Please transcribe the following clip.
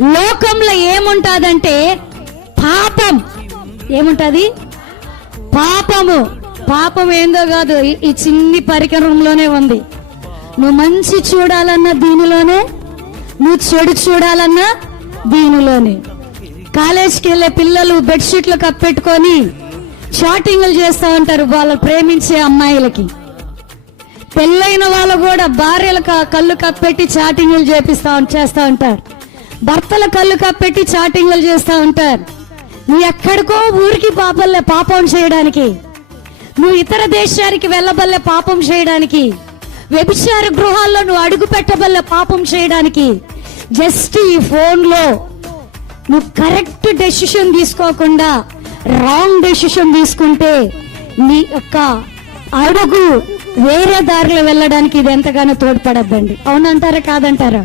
లోకంలో ఏముంటాదంటే పాపం. ఏముంటది? పాపము. పాపం ఏందో కాదు, ఈ చిన్ని పరికరంలోనే ఉంది. నువ్వు మంచి చూడాలన్నా దీనిలోనే, నువ్వు చెడు చూడాలన్నా దీనిలోనే. కాలేజ్కి వెళ్ళే పిల్లలు బెడ్షీట్లు కప్పెట్టుకొని చాటింగ్లు చేస్తూ ఉంటారు వాళ్ళు ప్రేమించే అమ్మాయిలకి. పెళ్ళైన వాళ్ళు కూడా భార్యల కళ్ళు కప్పెట్టి చాటింగ్లు చేస్తూ ఉంటారు. భర్తల కళ్ళు కప్పెట్టి చాటింగ్లు చేస్తూ ఉంటారు. నువ్వు ఎక్కడికో ఊరికి పాపం చేయడానికి, నువ్వు ఇతర దేశానికి వెళ్ళబల్లే పాపం చేయడానికి, వ్యభిచార గృహాల్లో నువ్వు అడుగు పెట్టబల్లే పాపం చేయడానికి, జస్ట్ ఈ ఫోన్లో నువ్వు కరెక్ట్ డెసిషన్ తీసుకోకుండా రాంగ్ డెసిషన్ తీసుకుంటే నీ యొక్క అడుగు వేరే దారిలో వెళ్ళడానికి ఇది ఎంతగానో తోడ్పడద్దండి. అవునంటారా కాదంటారా?